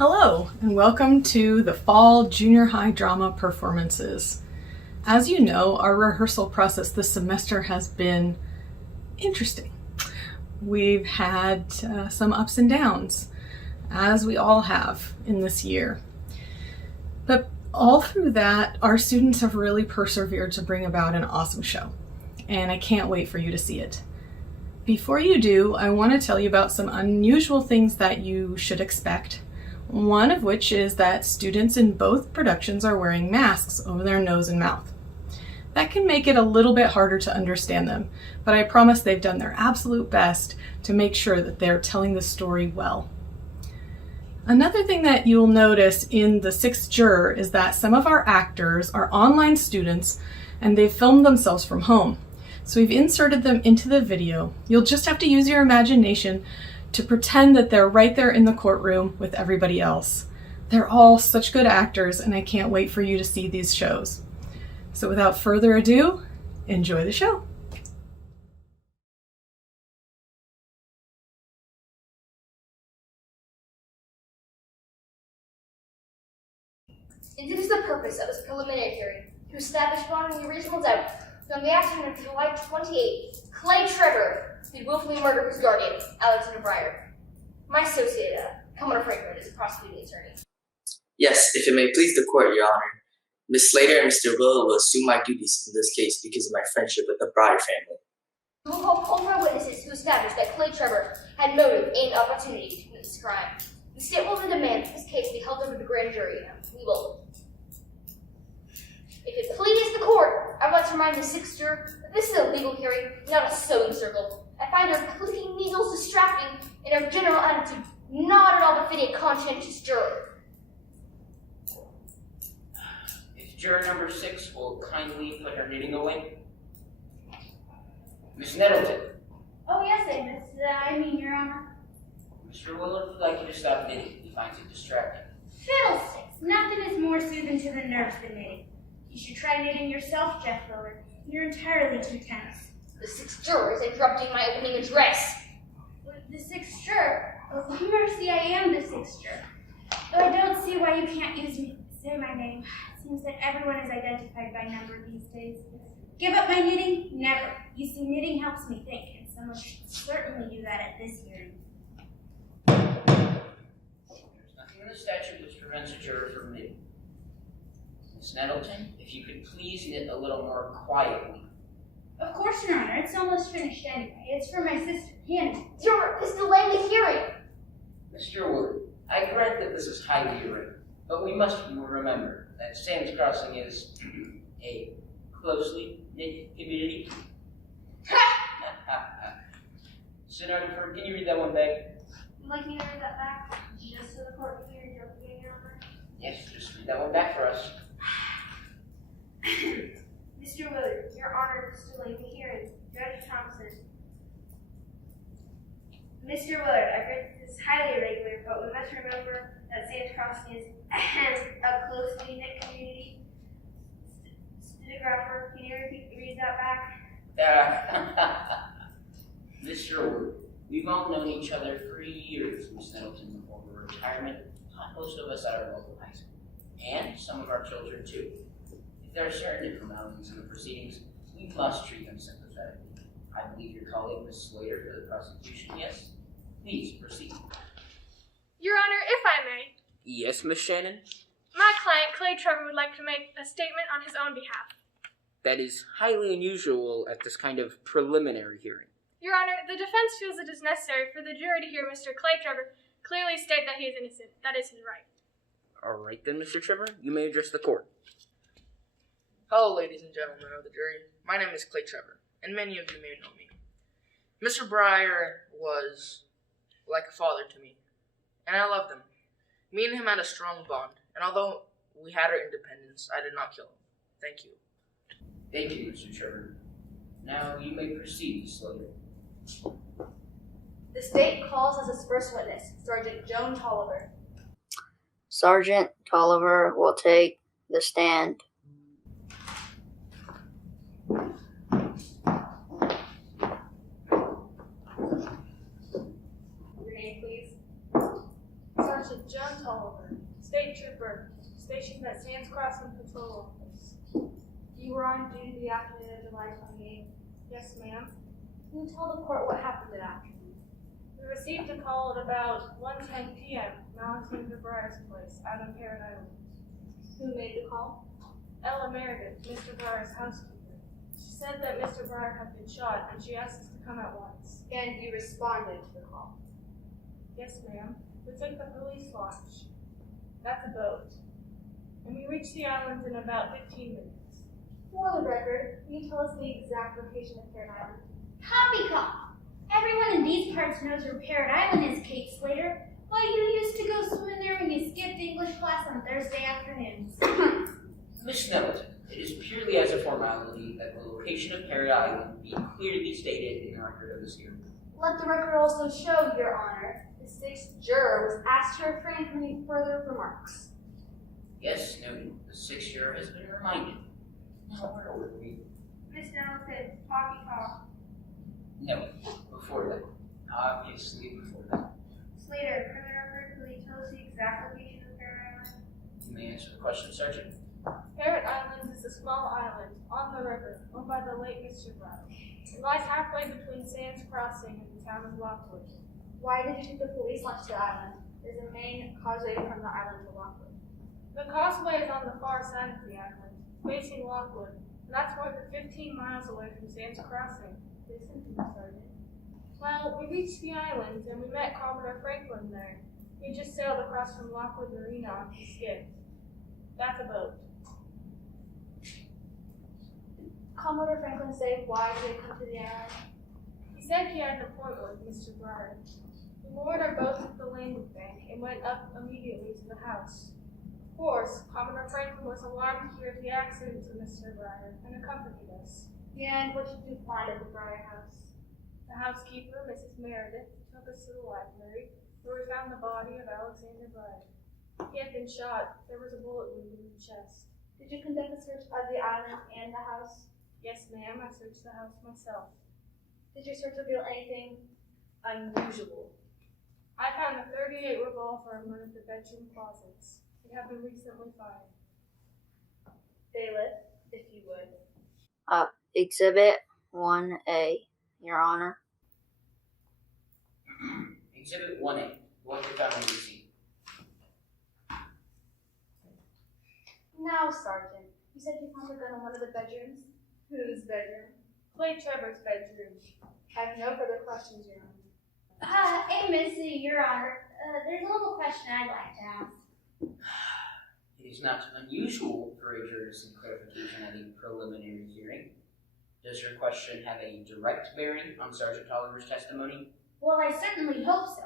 Hello, and welcome to the Fall Junior High Drama Performances. As you know, our rehearsal process this semester has been interesting. We've had some ups and downs, as we all have in this year. But all through that, our students have really persevered to bring about an awesome show, and I can't wait for you to see it. Before you do, I want to tell you about some unusual things that you should expect. One of which is that students in both productions are wearing masks over their nose and mouth. That can make it a little bit harder to understand them, but I promise they've done their absolute best to make sure that they're telling the story well. Another thing that you'll notice in the Sixth Juror is that some of our actors are online students and they've filmed themselves from home. So we've inserted them into the video. You'll just have to use your imagination to pretend that they're right there in the courtroom with everybody else. They're all such good actors, and I can't wait for you to see these shows. So without further ado, enjoy the show. It is the purpose of this preliminary hearing to establish beyond any reasonable doubt that on the afternoon of July 28th, Clay Trevor did willfully murder his guardian, Alexander Breyer. My associate, Commodore Franklin, is the prosecuting attorney. Yes, if it may please the court, Your Honor. Miss Slater and Mr. Will assume my duties in this case because of my friendship with the Breyer family. We will call for witnesses who establish that Clay Trevor had motive and opportunity to commit this crime. The state will then demand that this case be held over the grand jury. We will. If it pleases the court, I would like to remind the Sixth Juror that this is a legal hearing, not a sewing circle. I find her clicking needles distracting and her general attitude not at all befitting a conscientious juror. If juror number 6 will kindly put her knitting away. Miss Nettleton. Oh, yes, Your Honor. Mr. Willard would like you to stop knitting. He finds it distracting. Fiddlesticks! Nothing is more soothing to the nerves than knitting. You should try knitting yourself, Jeff Willard. You're entirely too tense. The Sixth Juror is interrupting my opening address. The Sixth Juror? Oh, mercy, I am the Sixth Juror. Though I don't see why you can't say my name. It seems that everyone is identified by number these days. Give up my knitting? Never. You see, knitting helps me think, and someone should certainly do that at this hearing. There's nothing in the statute which prevents a juror from knitting. Miss Nettleton, if you could please knit a little more quietly. Of course, Your Honor. It's almost finished anyway. It's for my sister, Hannah. Juror, this delay the hearing. Mr. Willard, I grant that this is highly irregular, but we must remember that Sam's Crossing is a closely knit community. Stenographer, can you read that one back? Would you like me to read that back? Just so the court can hear Your Honor? Yes, just read that one back for us. Mr. Willard, Your Honor, this delay the hearing. Judge Thompson. Mr. Willard, I grant this is highly irregular, but we must remember that Sam's Crossing is a closely knit community. Stenographer, can you read that back? Mr. Willard, we've all known each other for years, Miss Nettleton, over retirement. Most of us at our local high school, and some of our children too. If there are certain informalities in the proceedings, we must treat them sympathetically. I believe your colleague, Ms. Slater, for the prosecution. Yes? Please proceed. Your Honor, if I may, Yes, Miss Shannon? my client, Clay Trevor, would like to make a statement on his own behalf. That is highly unusual at this kind of preliminary hearing. Your Honor, the defense feels it is necessary for the jury to hear Mr. Clay Trevor clearly state that he is innocent. That is his right. All right then, Mr. Trevor, you may address the court. Hello, ladies and gentlemen of the jury. My name is Clay Trevor, and many of you may know me. Mr. Breyer was like a father to me, and I loved him. Me and him had a strong bond, and although we had our independence, I did not kill him. Thank you. Thank you, Mr. Trevor. Now you may proceed, Ms. Slater. The state calls as its first witness, Sergeant Joan Tolliver. Sergeant Tolliver will take the stand. Your name, please. Sergeant John Tolliver, State Trooper, stationed at Sands Crossing Patrol Office. You were on duty the afternoon of July 28th. Yes, ma'am. Can you tell the court what happened that afternoon? We received a call at about 1:10 p.m. from Alexander Breyer's place out on Parrot Island. Who made the call? Ella Meredith, Mr. Breyer's housekeeper. She said that Mr. Breyer had been shot and she asked us to come at once. And you responded to the call. Yes, ma'am. We took the police launch. That's a boat. And we reached the island in about 15 minutes. For the record, can you tell us the exact location of Parrot Island? Poppycock! Everyone in these parts knows where Parrot Island is, Kate Slater. Why, you used to go swimming there when you skipped English class on Thursday afternoons. Miss Nettleton, it is purely as a formality that the location of Parrot Island be clearly stated in the record of this hearing. Let the record also show, Your Honor, the sixth juror was asked to refrain from any further remarks. Yes, noted. The sixth juror has been reminded. Now, where were we? Miss Nettleton, Poppycock. No, before that. Obviously before that. Slater, for the record, will you tell us the exact location of Parrot Island? You may answer the question, Sergeant. Parrot Island is a small island on the river owned by the late Mr. Breyer. It lies halfway between Sands Crossing and the town of Lockwood. Why did you take the police launch to the island? There's a main causeway from the island to Lockwood. The causeway is on the far side of the island, facing Lockwood, and that's more than 15 miles away from Sands Crossing. Listen to me, Sergeant. Well, we reached the island and we met Commodore Franklin there. He just sailed across from Lockwood Marina on his skiff. That's a boat. Commodore Franklin say why he had come to the island? He said he had an appointment with Mr. Breyer. We moored our boats at the landing bank and went up immediately to the house. Of course, Commodore Franklin was alarmed to hear of the accident to Mr. Breyer and accompanied us. And what did you find at the Breyer house? The housekeeper, Mrs. Meredith, took us to the library, where we found the body of Alexander Breyer. He had been shot. There was a bullet wound in the chest. Did you conduct a search of the island and the house? Yes, ma'am, I searched the house myself. Did your search reveal anything unusual? I found a .38 revolver in one of the bedroom closets. It had been recently fired. Bailiff, if you would. Exhibit 1A, Your Honor. Exhibit 1A. What you found on the scene? Now, Sergeant, you said you found a gun in one of the bedrooms. Whose bedroom? Clay Trevor's bedroom. I have no further questions, Your Honor. Hey, Missy, Your Honor. There's a little question I'd like to ask. It is not unusual for a juror to seek clarification at a preliminary hearing. Does your question have a direct bearing on Sergeant Tolliver's testimony? Well, I certainly hope so.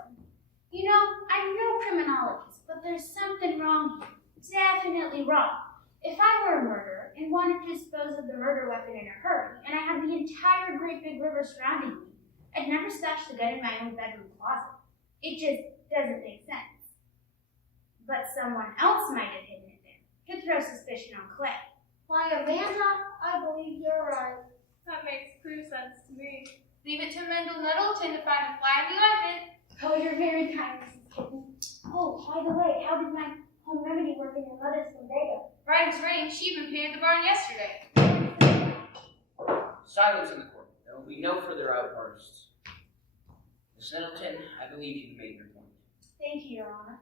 You know, I'm no criminologist, but there's something wrong here. Definitely wrong. If I were a murderer and wanted to dispose of the murder weapon in a hurry, and I had the entire great big river surrounding me, I'd never stash the gun in my own bedroom closet. It just doesn't make sense. But someone else might have hidden it there to throw suspicion on Clay. Why, Amanda, I believe you're right. That makes clear sense to me. Leave it to Mendel Nettleton to find a fly in the ointment. Oh, you're very kind, Mrs. Kitten. Oh, by the way, how did my home remedy work in your mother's lumbago? Right as rain, she even painted the barn yesterday. Silence in the court. There will be no further outbursts. Miss Nettleton, I believe you've made your point. Thank you, Your Honor.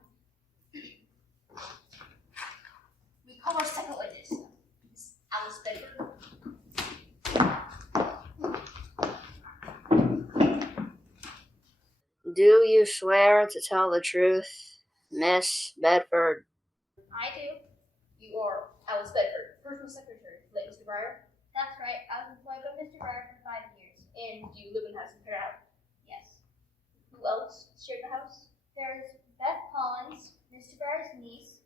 We call our second witness, Miss Alice Bedford. Do you swear to tell the truth, Miss Bedford? I do. You are Alice Bedford, personal secretary, late Mr. Breyer. That's right. I was employed by Mr. Breyer for 5 years. And you live in the house in Parrot Island. Yes. Who else shared the house? There's Beth Collins, Mr. Breyer's niece,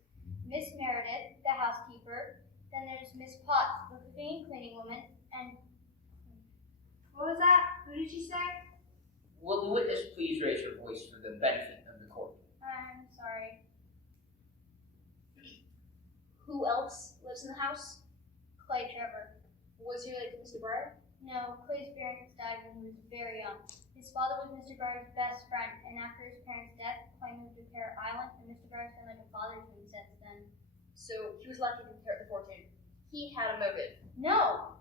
Miss Meredith, the housekeeper. Then there's Miss Potts, the cooking and cleaning woman, and what was that? Who did she say? Will the witness please raise her voice for the benefit of the court? I'm sorry. Who else lives in the house? Clay Trevor. Was he related to Mr. Breyer? No, Clay's parents died when he was very young. His father was Mr. Breyer's best friend, and after his parents' death, Clay moved to Parrot Island, and Mr. so he was lucky to inherit the fortune. He had a motive. No.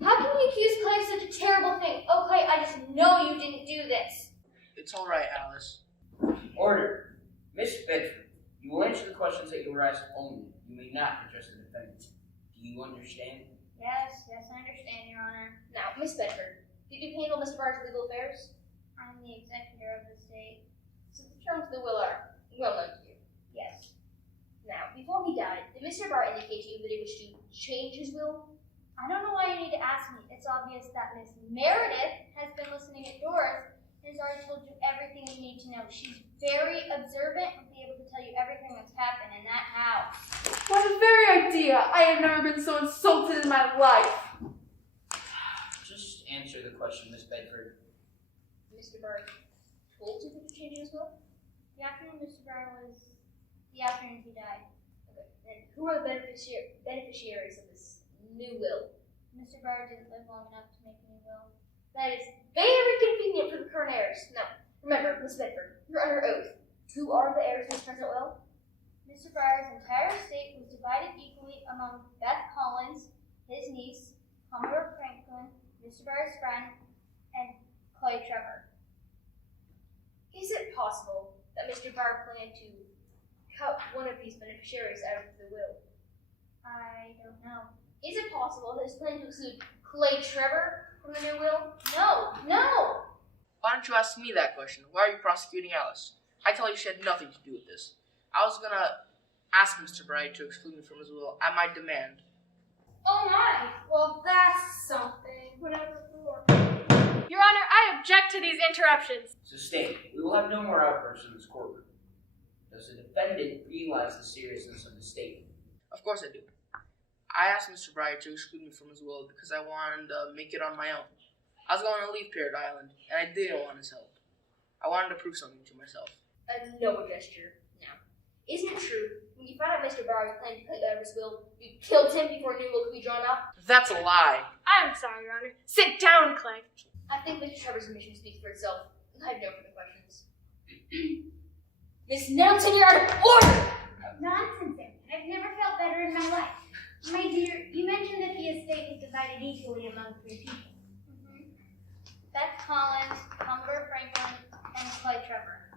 How can you accuse Clay of such a terrible thing? Oh, Clay, I just know you didn't do this. It's all right, Alice. Order. Miss Bedford, you will answer the questions that you were asked only. You may not address the defendant. Do you understand? Yes, I understand, Your Honor. Now, Miss Bedford, did you handle Mr. Barr's legal affairs? I'm the executor of the state. So the terms of the will are well known to you. Yes. Now, before he died, did Mr. Barr indicate to you that he wished to change his will? I don't know why you need to ask me. It's obvious that Miss Meredith has been listening at doors and has already told you everything you need to know. She's very observant and will be able to tell you everything that's happened in that house. What a very idea! I have never been so insulted in my life. Just answer the question, Miss Bedford. Mr. Barr told you that he changed his will? The afternoon Mr. Barr was the afternoon he died. Okay. And who are the beneficiaries of this new will? Mr. Barr didn't live long enough to make a new will. That is very convenient for the current heirs. Now, remember, Miss Bedford, you're under oath. Who are the heirs to his present will? Mr. Barr's entire estate was divided equally among Beth Collins, his niece, Commodore Franklin, Mr. Barr's friend, and Clay Trevor. Is it possible that Mr. Barr planned to cut one of these beneficiaries out of the will? I don't know. Is it possible that his plan to exclude Clay Trevor from the new will? No! Why don't you ask me that question? Why are you prosecuting Alice? I tell you she had nothing to do with this. I was gonna ask Mr. Bright to exclude me from his will at my demand. Oh my! Well, that's something. Whatever for. Your Honor, I object to these interruptions. Sustained. We will have no more outbursts in this courtroom. Does the defendant realize the seriousness of the statement? Of course I do. I asked Mr. Bright to exclude me from his will because I wanted to make it on my own. I was going to leave Parrot Island, and I didn't want his help. I wanted to prove something to myself. A noble gesture. Now, isn't it true, when you found out Mr. Barr was planning to cut you out of his will, you killed him before a new will could be drawn up? That's a lie. I'm sorry, Your Honor. Sit down, Clay. I think Mr. Trevor's admission speaks for itself. I have no further questions. Miss Nettleton, Your Honor, order! Nonsense, Amy. I've never felt better in my life. My dear, you mentioned that the estate was divided equally among 3 people. Beth Collins, Commodore Franklin, and Clay Trevor.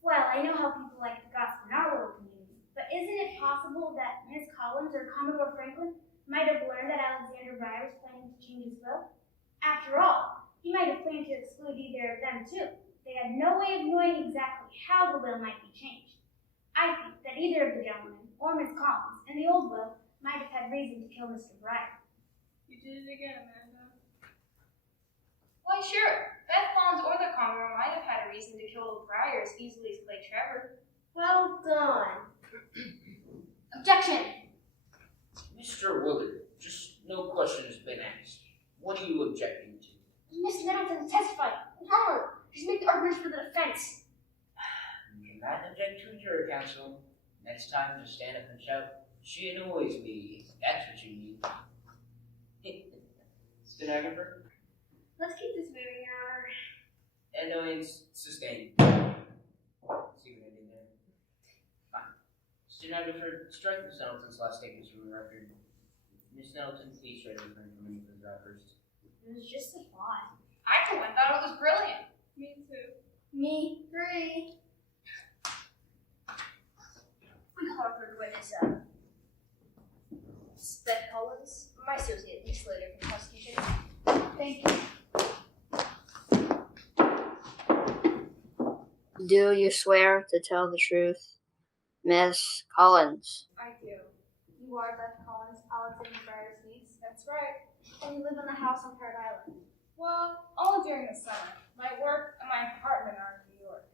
Well, I know how people like to gossip in our little community, but isn't it possible that Miss Collins or Commodore Franklin might have learned that Alexander Briar was planning to change his will? After all, he might have planned to exclude either of them too. They had no way of knowing exactly how the will might be changed. I think that either of the gentlemen, or Miss Collins, in the old will, might have had reason to kill Mr. Briar. You did it again, Amanda. Why, sure. Beth Collins or the Commodore might have had a reason to kill Briar as easily as Clay Trevor. Well done. Objection! Mr. Willard, just no question has been asked. What are you objecting to? Miss Nettleton testified. Her. She's making arguments for the defense. You cannot object to a jury counsel. Next time, just stand up and shout, "She annoys me," if that's what you need. Stenographer? Let's keep this moving, Your Honor. Annoyance sustained. See what I did there? Fine. Stenographer, strike Miss Nettleton's last statements from the record. Miss Nettleton, please try to refrain from any of the rappers. It was just a thought. I, for one, thought it was brilliant. Me too. Me, 3. We call our third witness, Beth Collins, my associate, Miss Slater from the prosecution. Thank you. Do you swear to tell the truth, Miss Collins? I do. You are Beth Collins, Alexander Briar's niece? That's right. And you live in the house on Parrot Island? Well, only during the summer. My work and my apartment are in New York.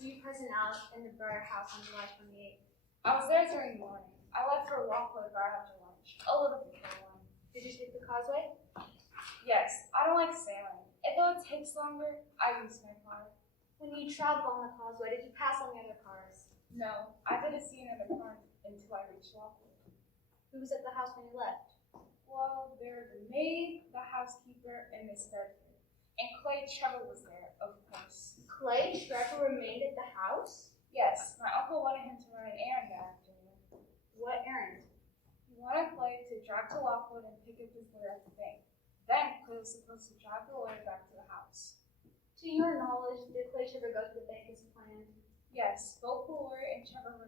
Were you present, Alex, in the Briar house on July 28th? I was there during the morning. I left for a walk with Briar after lunch. A little before 1. Did you take the causeway? Yes. I don't like sailing. And though it takes longer, I use my car. When you traveled on the causeway, did you pass on the other cars? No. I didn't see another car until I reached Lockwood. Who was at the house when you left? Well, there were the maid, the housekeeper, and Miss Bedford. And Clay Trevor was there, of course. Clay Trevor remained at the house? Yes, my uncle wanted him to run an errand that afternoon. What to Lockwood and pick up his lawyer at the bank. Then Clay was supposed to drive the lawyer back to the house. To your knowledge, did Clay Trevor go to the bank as planned? Yes, both the lawyer and Trevor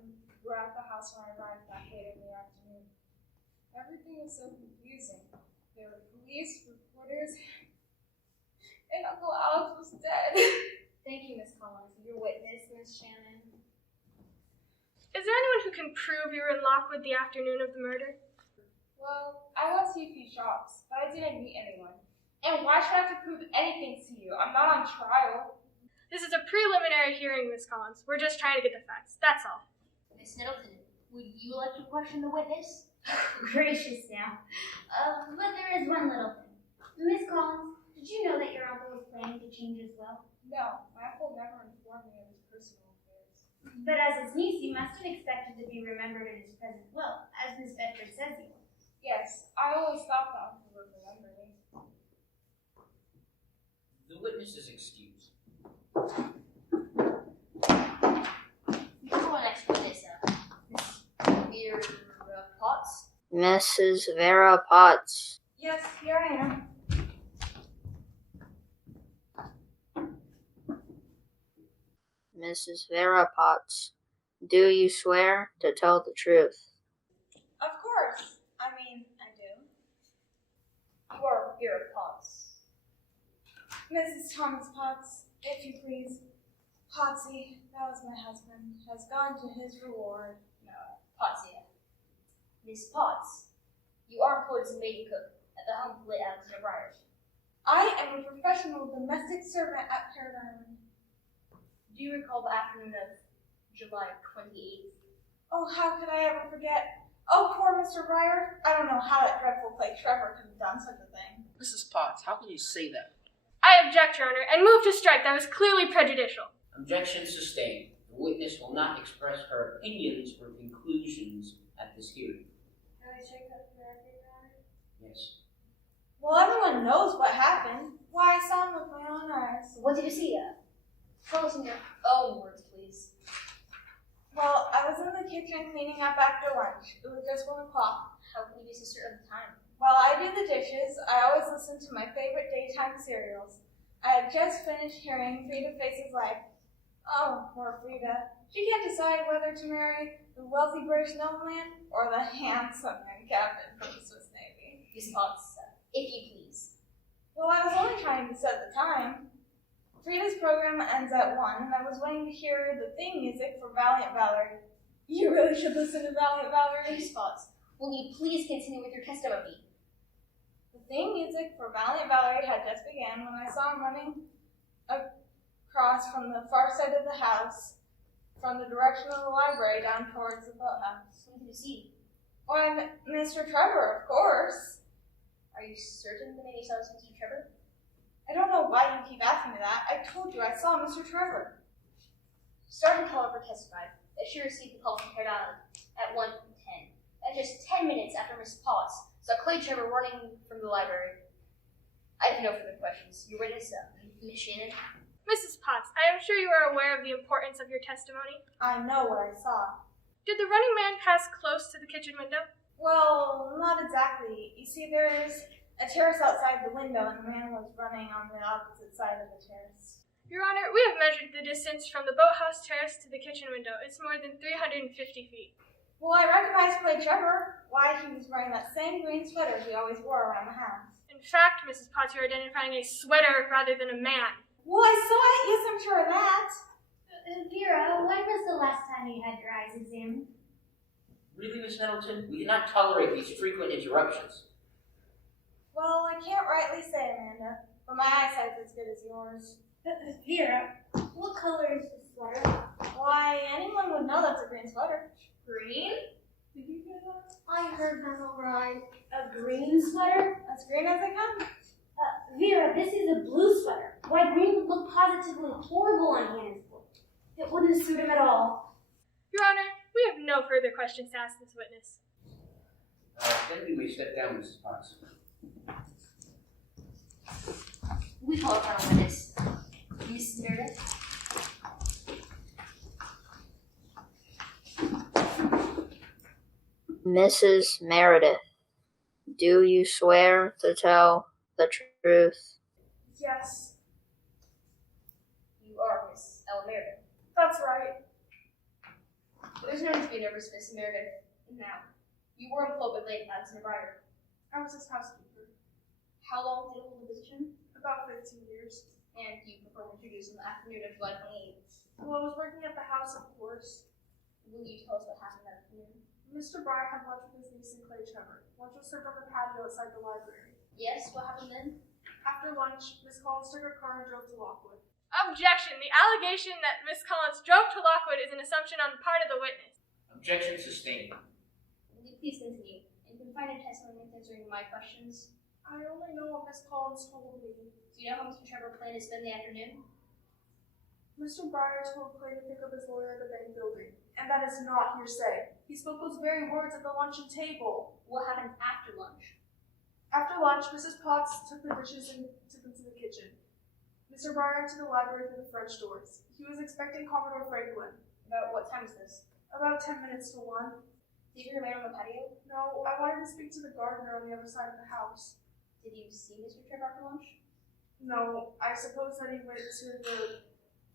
were at the house when I arrived back late in the afternoon. Everything was so confusing. There were police, reporters, and Uncle Alex was dead. Thank you, Miss Collins. Your witness, Miss Shannon. Is there anyone who can prove you were in Lockwood the afternoon of the murder? Well, I went to a few shops, but I didn't meet anyone. And why should I have to prove anything to you? I'm not on trial. This is a preliminary hearing, Miss Collins. We're just trying to get the facts. That's all. Miss Nettleton, would you like to question the witness? Gracious now. But there is one little thing. Miss Collins, did you know that your uncle was planning to change his will? No, my uncle never informed me of his personal affairs. But as his niece, you must have expected to be remembered in his present will, as Miss Bedford says you will. Yes, I always thought that uncle would remember me. The witness is excused. Who's our next witness? Miss Vera Potts? Mrs. Vera Potts. Yes, here I am. Mrs. Vera Potts, do you swear to tell the truth? Of course. I do. You are Vera Potts. Mrs. Thomas Potts, if you please. Potsy, that was my husband, has gone to his reward. No, Potts, yeah. Miss Potts, you are employed as a maid cook at the home of late Alexander Briar. I am a professional domestic servant at Parrot Island. Do you recall the afternoon of July 28th? Oh, how could I ever forget? Oh, poor Mr. Briar. I don't know how that dreadful Clay Trevor could have done such a thing. Mrs. Potts, how can you say that? I object, Your Honor, and move to strike. That was clearly prejudicial. Objection sustained. The witness will not express her opinions or conclusions at this hearing. Can I strike that for Your Honor? Yes. Well, everyone knows what happened. Why, I saw him with my own eyes. What did you see? Tell us in your own words, please. Well, I was in the kitchen cleaning up after lunch. It was just 1 o'clock. How can you be so certain of the time? While I do the dishes, I always listen to my favorite daytime serials. I had just finished hearing Frida Face's life. Oh, poor Frida. She can't decide whether to marry the wealthy British nobleman or the handsome young captain from the Swiss Navy. Miss Potts, if you please. Well, I was only trying to set the time. Frida's program ends at 1, and I was waiting to hear the theme music for Valiant Valerie. You really should listen to Valiant Valerie. Miss Potts, will you please continue with your testimony? The theme music for Valiant Valerie had just begun when I saw him running across from the far side of the house, from the direction of the library down towards the boathouse. Who did you see? Why, Mr. Trevor, of course. Are you certain the man you saw was Mr. Trevor? I don't know why you keep asking me that. I told you I saw Mr. Trevor. Sergeant Caldwell testified that she received the call from Parrot Island at 1:10. That's just 10 minutes after Miss Potts saw Clay Trevor running from the library. I have no further questions. Your witness, Miss Shannon. Mrs. Potts, I am sure you are aware of the importance of your testimony. I know what I saw. Did the running man pass close to the kitchen window? Well, not exactly. You see, there is a terrace outside the window, and the man was running on the opposite side of the terrace. Your Honor, we have measured the distance from the boathouse terrace to the kitchen window. It's more than 350 feet. Well, I recognize Clay Trevor. Why, he was wearing that same green sweater he always wore around the house. In fact, Mrs. Potts, you're identifying a sweater rather than a man. Well, I saw it. Yes, I'm sure of that. Vera, when was the last time you had your eyes examined? Really, Miss Nettleton? We cannot tolerate these frequent interruptions. Well, I can't rightly say, Amanda, but my eyesight's as good as yours. Vera, what color is the sweater? Why, anyone would know that's a green sweater. Green? Did you hear that? I heard that all right. A green sweater? As green as they come. Vera, this is a blue sweater. Why, green would look positively horrible on Hannah's book. It wouldn't suit him at all. Your Honor, we have no further questions to ask this witness. Then we may step down, Mrs. Potts. We call upon a witness. Miss Meredith. Mrs. Meredith, Do you swear to tell the truth? Yes, You are Miss Ella Meredith. that's right. There's no need to be nervous, Miss Meredith. Now, you were employed with Lady Alexander Breyer. I was his housekeeper. How long did you hold the position? About 15 years. And you performed your duties in the afternoon of July 28th. Well, I was working at the house, of course. Will you tell us what happened that afternoon? Mr. Breyer had lunch with his niece and Clay Trevor. Lunch was served on the patio outside the library. Yes, what happened then? After lunch, Miss Collins took her car and drove to Lockwood. Objection! The allegation that Miss Collins drove to Lockwood is an assumption on the part of the witness. Objection sustained. Will you please continue and confine your testimony answering my questions? I only know what Miss Collins told me. Do you know how Mr. Trevor planned to spend the afternoon? Mr. Breyer told Clay to pick up his lawyer at the bank building, and that is not hearsay. He spoke those very words at the luncheon table. What happened after lunch? After lunch, Mrs. Potts took the dishes and took them to the kitchen. Mr. Breyer entered the library through the French doors. He was expecting Commodore Franklin. About what time was this? About 10 minutes to 1. Did you remain on the patio? No, I wanted to speak to the gardener on the other side of the house. Did you see Mr. Trevor after lunch? No, I suppose that he went to the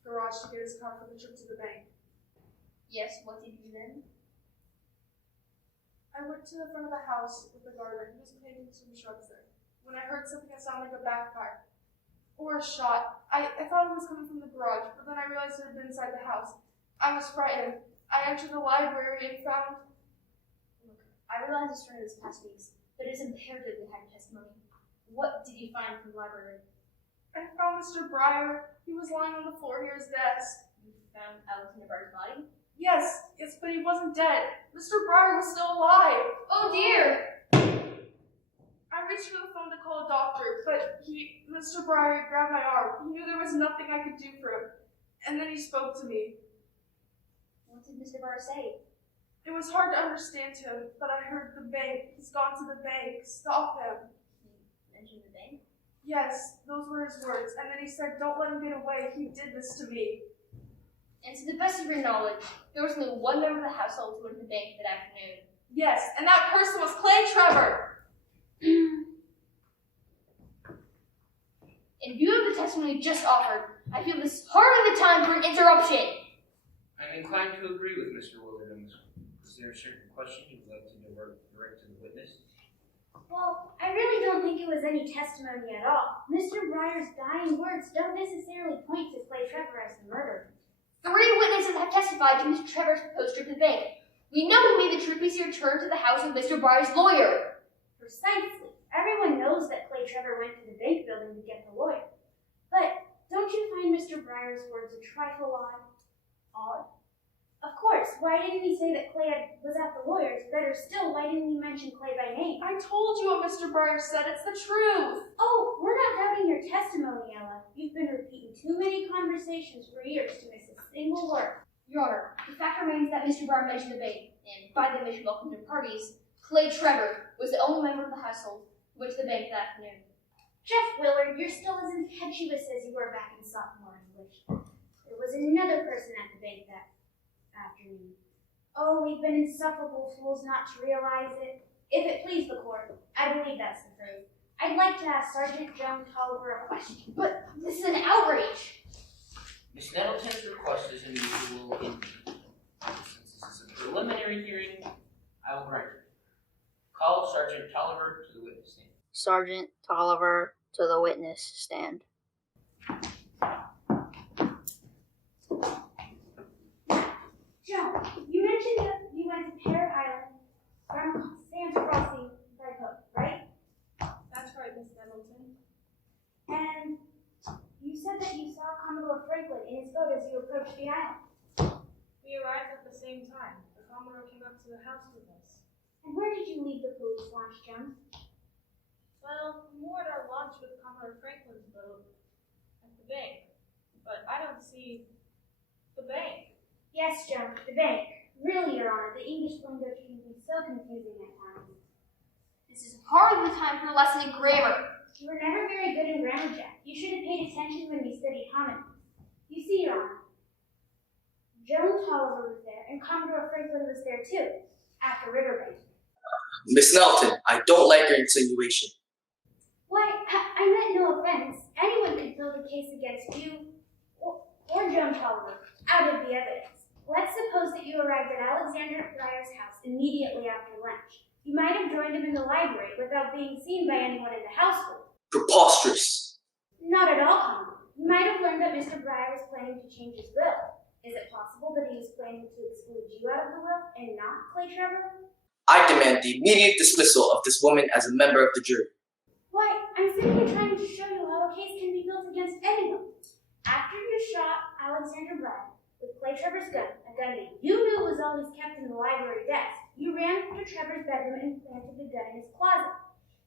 garage to get his car for the trip to the bank. Yes, what did you do then? I went to the front of the house with the gardener. He was planting some shrubs there. When I heard something that sounded like a backfire or a shot, I thought it was coming from the garage, but then I realized it had been inside the house. I was frightened. I entered the library and found... Look, I realize it's during this past weeks, but it is imperative we have your testimony. What did you find from the library? I found Mr. Breyer. He was lying on the floor near his desk. You found Alexander Breyer's body? Yes, but he wasn't dead. Mr. Breyer was still alive. Oh dear! I reached for the phone to call a doctor, but Mr. Breyer grabbed my arm. He knew there was nothing I could do for him. And then he spoke to me. What did Mr. Breyer say? It was hard to understand him, but I heard the bank. He's gone to the bank. Stop him. He mentioned the bank? Yes, those were his words. And then he said, don't let him get away. He did this to me. And to the best of your knowledge, there was only one member of the household who went to the bank that afternoon. Yes, and that person was Clay Trevor. In view of the testimony just offered, I feel this is hardly the time for an interruption. I'm inclined to agree with Mr. Willard on this one. Is there a certain question you'd like to direct to the witness? Well, I really don't think it was any testimony at all. Mr. Breyer's dying words don't necessarily point to Clay Trevor as the murderer. 3 witnesses have testified to Mr. Trevor's proposed trip to the bank. We know he made the trip because he returned to the house with Mr. Breyer's lawyer. Precisely. Everyone knows that Clay Trevor went to the bank building to get the lawyer. But don't you find Mr. Breyer's words a trifle odd? Odd? Of course. Why didn't he say that Clay was at the lawyer's? Better still, why didn't he mention Clay by name? I told you what Mr. Breyer said. It's the truth. Oh, we're not doubting your testimony, Ella. You've been repeating too many conversations for years to miss a single word. Your Honor, the fact remains that Mr. Breyer mentioned the bank, and by the admission welcome to parties, Clay Trevor was the only member of the household who went to the bank that afternoon. Jeff Willard, you're still as impetuous as you were back in sophomore English. There was another person at the bank that afternoon. Oh, we've been insufferable fools not to realize it. If it please the court, I believe that's the phrase. I'd like to ask Sergeant Joan Tolliver a question. But this is an outrage! Miss Nettleton's request is unusual indeed. Since this is a preliminary hearing, I will grant it. Call Sergeant Tolliver to the witness stand. Sergeant Tolliver to the witness stand. Joan, you mentioned that you went to Pear Island from Santa Crossing by boat, right? That's right, Miss Nettleton. And you said that you saw Commodore Franklin in his boat as you approached the island. We arrived at the same time. The Commodore came up to the house with us. And where did you leave the police launch, Joan? Well, we moored our launch with Commodore Franklin's boat at the bank. But I don't see the bank. Yes, Joan, the bank. Really, Your Honor, the English language can be so confusing at times. This is hardly the time for a lesson in grammar. You were never very good in grammar, Jack. You should have paid attention when we studied homonyms. You see, Your Honor, Joan Tolliver was there, and Commodore Franklin was there too, at the riverbank. Miss Nelton, I don't like your insinuation. Why, I meant no offense. Anyone could build a case against you or John Caldwell out of the evidence. Let's suppose that you arrived at Alexander Breyer's house immediately after lunch. You might have joined him in the library without being seen by anyone in the household. Preposterous. Not at all common. You might have learned that Mr. Breyer was planning to change his will. Is it possible that he was planning to exclude you out of the will and not Clay Trevor? I demand the immediate dismissal of this woman as a member of the jury. Why, I'm simply trying to show you how a case can be built against anyone. After you shot Alexander Breyer with Clay Trevor's gun, a gun that you knew was always kept in the library desk, you ran to Trevor's bedroom and planted the gun in his closet.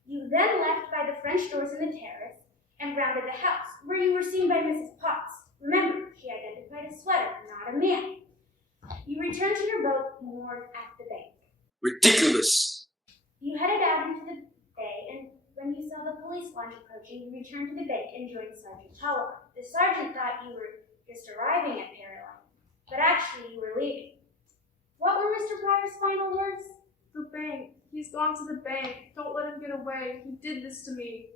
You then left by the French doors in the terrace and rounded the house, where you were seen by Mrs. Potts. Remember, she identified a sweater, not a man. You returned to your boat moored at the bank. Ridiculous. You headed out into the bay, and when you saw the police launch approaching, you returned to the bank and joined Sergeant Tolliver. The sergeant thought you were just arriving at Caroline, but actually you were leaving. What were Mr. Breyer's final words? The bank. He's gone to the bank. Don't let him get away. He did this to me.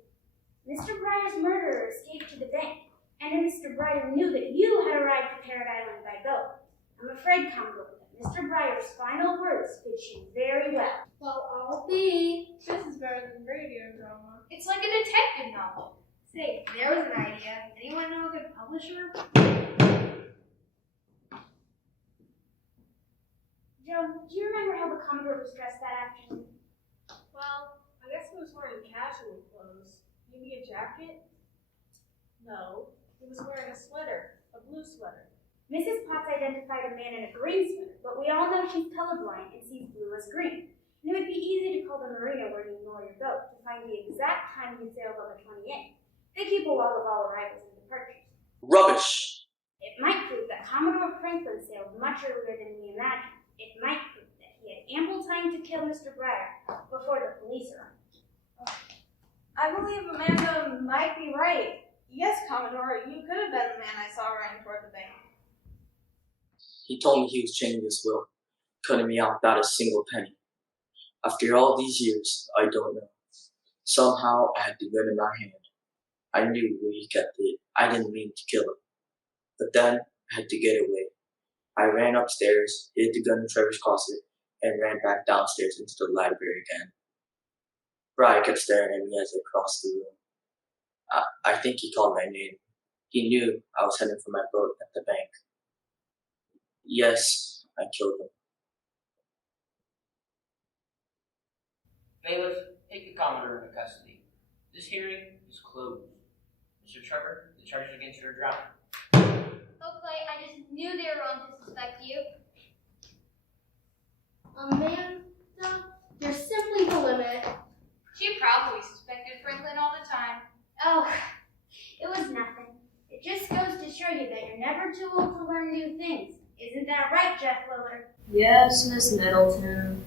Mr. Breyer's murderer escaped to the bank, and Mr. Breyer knew that you had arrived to Parrot Island by boat. I'm afraid, Caldwell, that Mr. Breyer's final words fit you very well. Well, I'll be. This is better than radio drama. It's like a detective novel. Say, there was an idea. Anyone know a good publisher? Joe, do you remember how the Commodore was dressed that afternoon? Well, I guess he was wearing casual clothes. Maybe a jacket? No, he was wearing a sweater, a blue sweater. Mrs. Potts identified a man in a green sweater, but we all know she's colorblind and sees blue as green. And it would be easy to call the marina where you moor your boat to find the exact time you sailed on the 28th. They keep a log of all arrivals and departures. Rubbish. It might prove that Commodore Franklin sailed much earlier than we imagined. It might prove that he had ample time to kill Mr. Breyer before the police arrived. I believe Amanda might be right. Yes, Commodore, you could have been the man I saw running toward the bank. He told me he was changing his will, cutting me out without a single penny. After all these years, I don't know. Somehow I had the gun in my hand. I knew where he kept it. I didn't mean to kill him. But then I had to get away. I ran upstairs, hid the gun in Trevor's closet, and ran back downstairs into the library again. Brian kept staring at me as I crossed the room. I think he called my name. He knew I was heading for my boat at the bank. Yes, I killed him. Bailiff, take the Commodore into custody. This hearing is closed. Mr. Trevor, the charges against you are dropped. Oh, Clay, I just knew they were wrong to suspect you. Amanda, you're simply the limit. She probably suspected Franklin all the time. Oh, it was nothing. It just goes to show you that you're never too old to learn new things. Isn't that right, Jeff Willard? Yes, Miss Middleton.